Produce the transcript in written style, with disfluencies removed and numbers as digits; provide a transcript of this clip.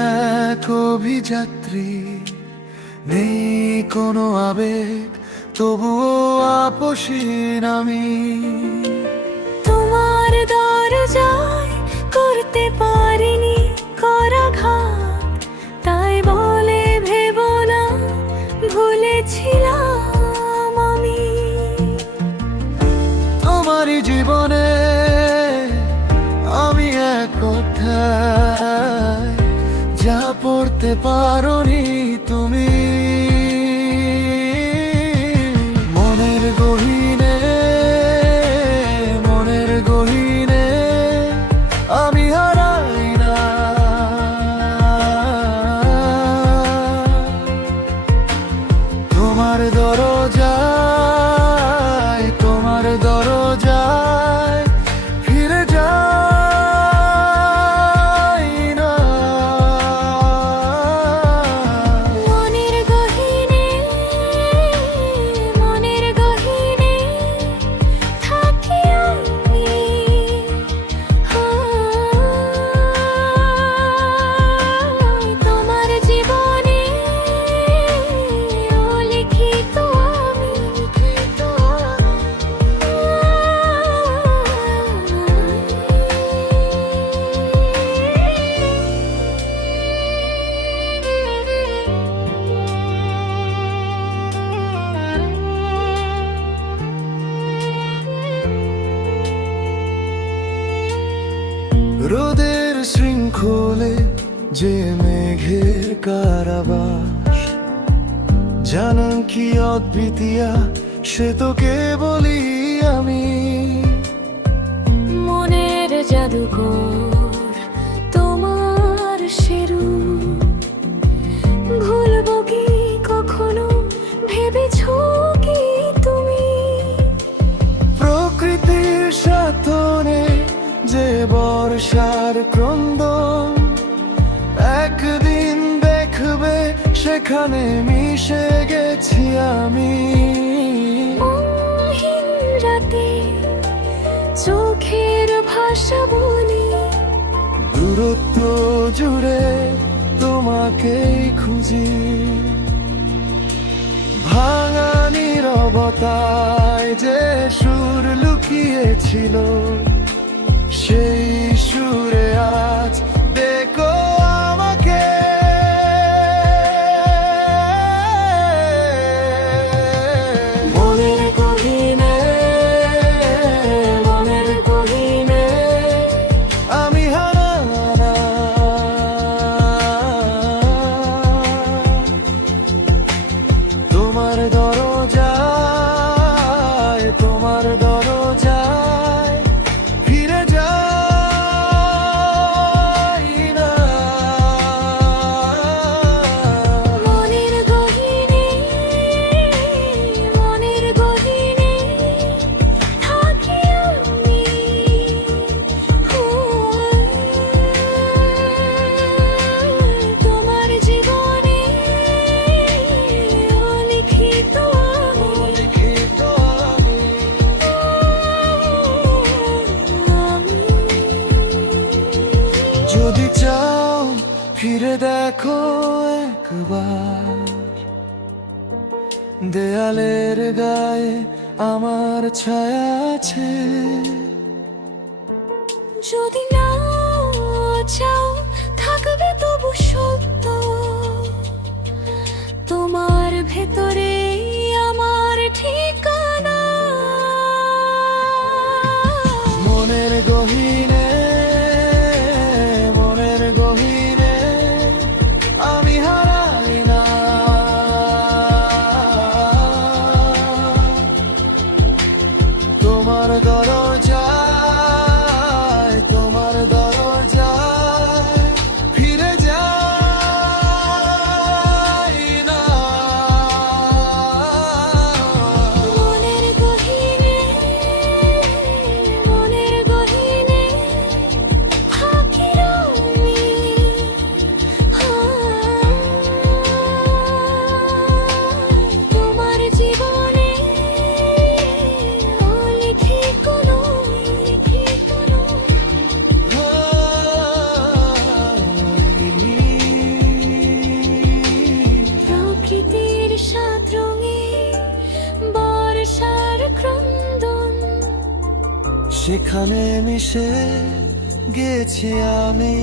এক অভিযাত্রী, নেই কোনো আবেগ, তবুও আপোষহীন আমি। তোমার দরজায় করতে পারিনি করাঘাত, তাই বলে ভেবো না ভুলেছিলাম আমি। তোমারই জীবনে আমি এক অধ্যায়, যা পড়তে পারোনি তুমি। মনের গহীনে, মনের গহীনে আমি হারাই না। তোমার দরজায়, তোমার দরজায় ফিরে যাই না। মনের গহীনে, মনের গহীনে থাকি আমি। তোমার জীবনে অলিখিত আমি। রোদের শৃঙ্খলে যে মেঘের কারাবাস, জানান কি অদ্বিতীয়া সে তোকে বলি আমি। মনের জাদুকর তোমার সেরু, ভুলবো কি কখনো ভেবেছো কি তুমি? প্রকৃতির সাথনে যে বর্ষার ক্রন্দন, একদিন দেখবে সেখানে মিশে গেছি আমি। মনহীন রাতে চোখের ভাষা বলি, দূরত্ব জুড়ে তোমাকেই খুঁজি। ভাঙা নীরবতায় যে সুর লুকিয়েছিল, সেই সুরে আজ দেখো আমাকে। মনের গহীনে, মনের গহীনে আমি হারানা। তোমার দরজায়, তোমার দরজায় ফিরে যাই না। মনের গহীনে, মনের গহীনে থাকি আমি। তোমার জীবনে অলিখিত আমি। লিখিত আমি। যদি চাও ফিরে দেখো একবার, দেয়ালের গায়ে আমার ছায়া আছে। যদি না চাও থাকবে তবু সত্য, তোমার ভেতরে আমার ঠিকানা। মনের গহীনে, মনের গহীনে আমি হারাই না। তোমার দরজায়, তোমার দরজায় সেখানে মিশে গেছি আমি।